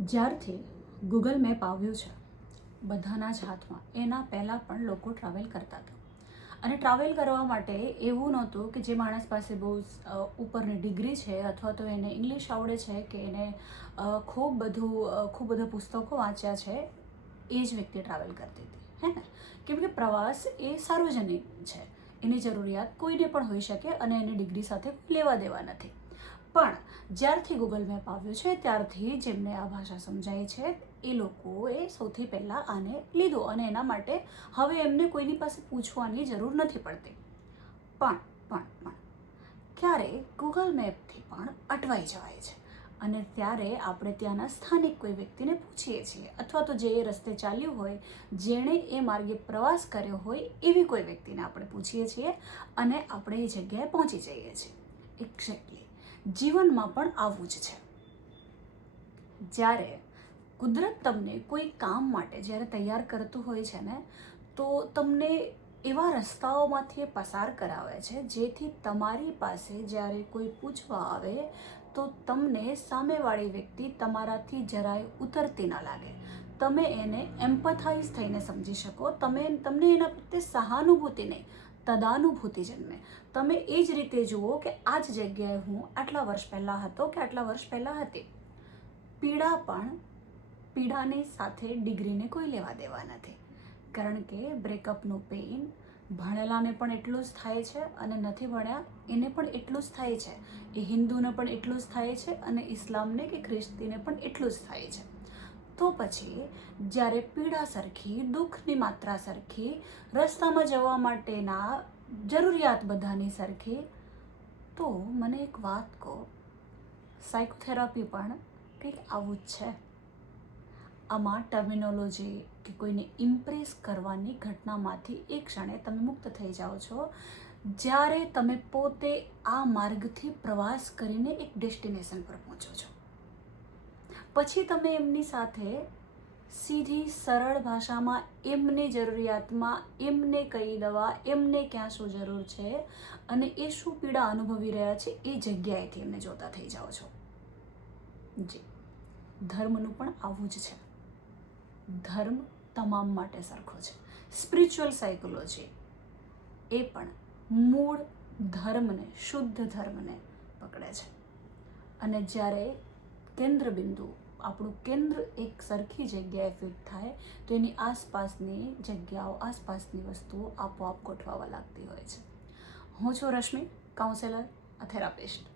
જ્યારથી Google map આવ્યું છે બધાના જ હાથમાં, એના પહેલાં પણ લોકો ટ્રાવેલ કરતા હતા. અને ટ્રાવેલ કરવા માટે એવું નહોતું કે જે માણસ પાસે બહુ ઉપરની ડિગ્રી છે અથવા તો એને ઇંગ્લિશ આવડે છે કે એને ખૂબ બધા પુસ્તકો વાંચ્યા છે એ જ વ્યક્તિ ટ્રાવેલ કરતી હતી, હે ને. કેમ કે પ્રવાસ એ સાર્વજનિક છે, એની જરૂરિયાત કોઈને પણ હોઈ શકે અને એની ડિગ્રી સાથે લેવા દેવા નથી. પણ જ્યારથી ગૂગલ મેપ આવ્યું છે ત્યારથી જેમને આ ભાષા સમજાય છે એ લોકોએ સૌથી પહેલાં આને લીધું અને એના માટે હવે એમને કોઈની પાસે પૂછવાની જરૂર નથી પડતી. પણ ક્યારેક ગૂગલ મેપથી પણ અટવાઈ જવાય છે અને ત્યારે આપણે ત્યાંના સ્થાનિક કોઈ વ્યક્તિને પૂછીએ છીએ અથવા તો જે એ રસ્તે ચાલ્યું હોય, જેણે એ માર્ગે પ્રવાસ કર્યો હોય એવી કોઈ વ્યક્તિને આપણે પૂછીએ છીએ અને આપણે એ જગ્યાએ પહોંચી જઈએ છીએ. એક્ઝેક્ટલી જીવનમાં પણ આવું જ છે. જ્યારે કુદરત તમને કોઈ કામ માટે જ્યારે તૈયાર કરતું હોય છે ને, તો તમને એવા રસ્તાઓમાંથી પસાર કરાવે છે જેથી તમારી પાસે જ્યારે કોઈ પૂછવા આવે તો તમને સામેવાળી વ્યક્તિ તમારાથી જરાય ઉતરતી ન લાગે. તમે એને એમ્પથાઇઝ થઈને સમજી શકો, તમને એના પ્રત્યે સહાનુભૂતિ નહીં, તદાનુભૂતિ જન્મે. તમે એ જ રીતે જુઓ કે આ જ જગ્યાએ હું આટલા વર્ષ પહેલાં હતો કે આટલા વર્ષ પહેલાં હતી. પીડાની સાથે ડિગ્રીને કોઈ લેવા દેવા નથી, કારણ કે બ્રેકઅપનું પેઇન ભણેલાને પણ એટલું જ થાય છે અને નથી ભણ્યા એને પણ એટલું જ થાય છે. એ હિન્દુને પણ એટલું જ થાય છે અને ઇસ્લામને કે ખ્રિસ્તીને પણ એટલું જ થાય છે. તો પછી જ્યારે પીડા સરખી, દુઃખની માત્રા સરખી, રસ્તામાં જવા માટેના જરૂરિયાત બધાની સરખી, તો મને એક વાત કહો, સાયકોથેરાપી પણ કંઈક આવું જ છે. આમાં ટર્મિનોલોજી કે કોઈને ઇમ્પ્રેસ કરવાની ઘટનામાંથી એક ક્ષણે તમે મુક્ત થઈ જાઓ છો જ્યારે તમે પોતે આ માર્ગથી પ્રવાસ કરીને એક ડેસ્ટિનેશન પર પહોંચો છો. પછી તમે એમની સાથે સીધી સરળ ભાષામાં એમની જરૂરિયાતમાં એમને કઈ દવા, એમને ક્યાં શું જરૂર છે અને એ શું પીડા અનુભવી રહ્યા છે એ જગ્યાએથી એમને જોતા થઈ જાઓ છો. જી, ધર્મનું પણ આવું જ છે. ધર્મ તમામ માટે સરખો છે. સ્પિરિચ્યુઅલ સાયકોલોજી એ પણ મૂળ ધર્મને, શુદ્ધ ધર્મને પકડે છે. અને જ્યારે કેન્દ્રબિંદુ, આપણું કેન્દ્ર એક સરખી જગ્યાએ ફિટ થાય તો એની આસપાસની જગ્યાઓ, આસપાસની વસ્તુઓ આપોઆપ ગોઠવાવા લાગતી હોય છે. હું છું રશ્મિ, કાઉન્સેલર, થેરાપિસ્ટ.